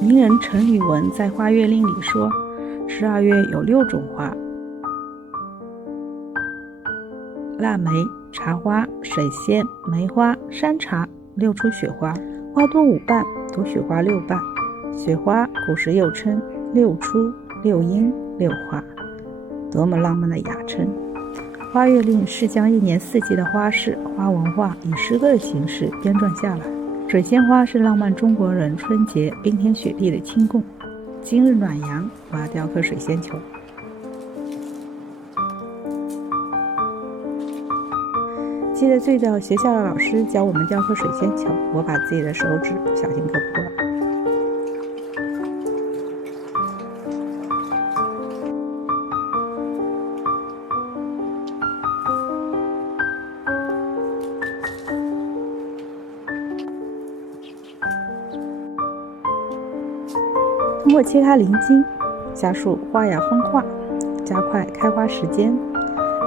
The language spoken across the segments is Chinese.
名人陈宇文在《花月令》里说，12月有6种花：腊梅、茶花、水仙、梅花、山茶，6出雪花，花多5瓣，多雪花6瓣。雪花古时又称6出、6阴、6花，多么浪漫的雅称！花月令是将1年4季的花事、花文化以诗歌的形式编撰下来。水仙花是浪漫中国人春节冰天雪地的亲供。今日暖阳，我要雕刻水仙球。记得最早学校的老师教我们雕刻水仙球，我把自己的手指不小心割破了。通过切开鳞茎，加速花芽分化，加快开花时间。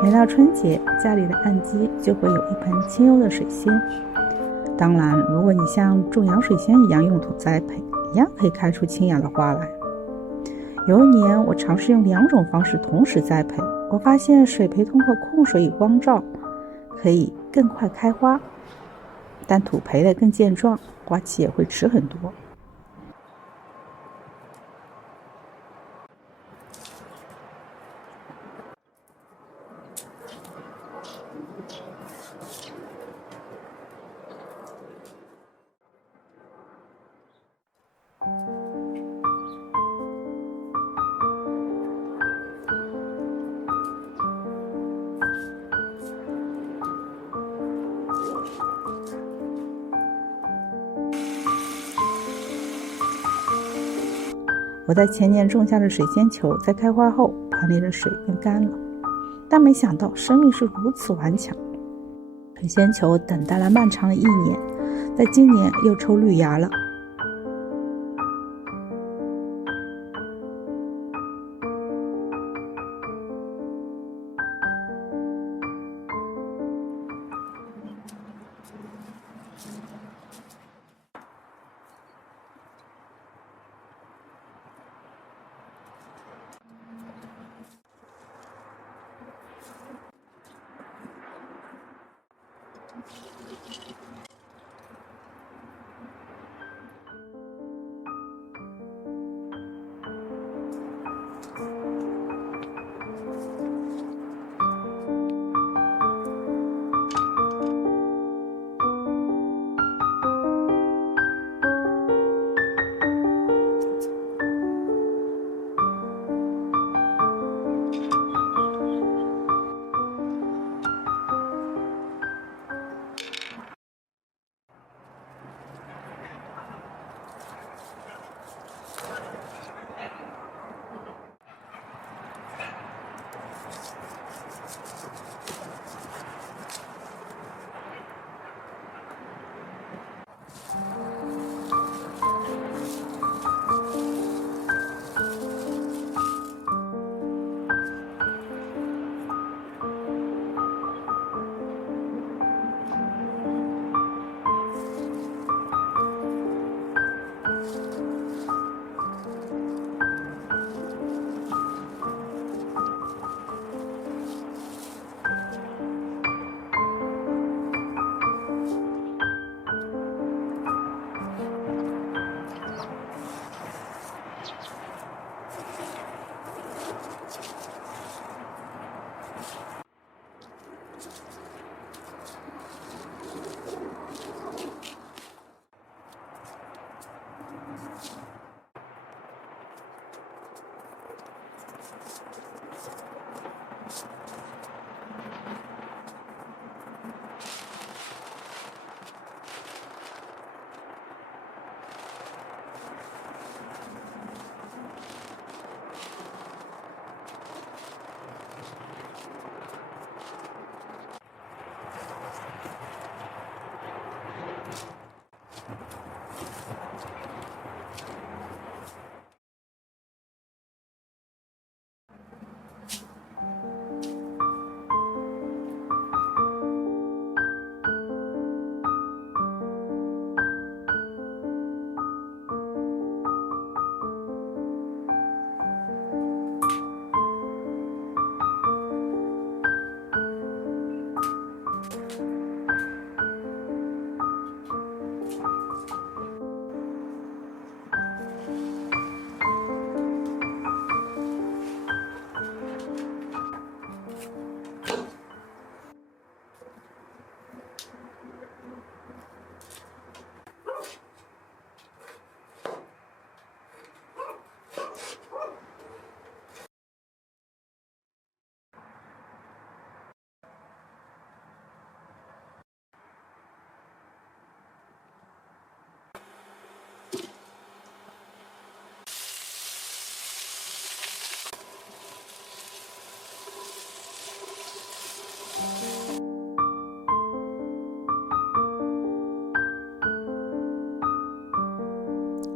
每到春节，家里的案几就会有一盆清幽的水仙。当然，如果你像种洋水仙一样用土栽培，一样可以开出清雅的花来。有一年，我尝试用2种方式同时栽培，我发现水培通过控水与光照，可以更快开花，但土培的更健壮，花期也会迟很多。我在前年种下的水仙球，在开花后，盆里的水变干了，但没想到生命是如此顽强。水仙球等待了漫长的1年，在今年又抽绿芽了。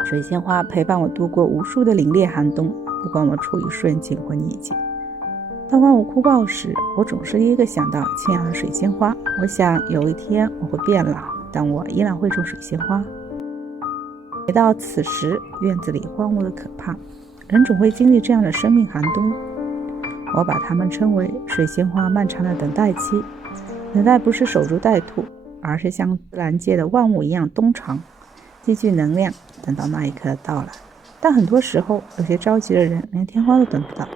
水仙花陪伴我度过无数的凛冽寒冬，不管我处于顺境或逆境。当万物枯槁时，我总是第一个想到清雅的水仙花。我想有一天我会变老，但我依然会种水仙花。每到此时，院子里荒芜的可怕，人总会经历这样的生命寒冬。我把它们称为水仙花漫长的等待期。等待不是守株待兔，而是像自然界的万物一样冬长，积聚能量，等到那一刻的到来。但很多时候，有些着急的人连天荒都等不到。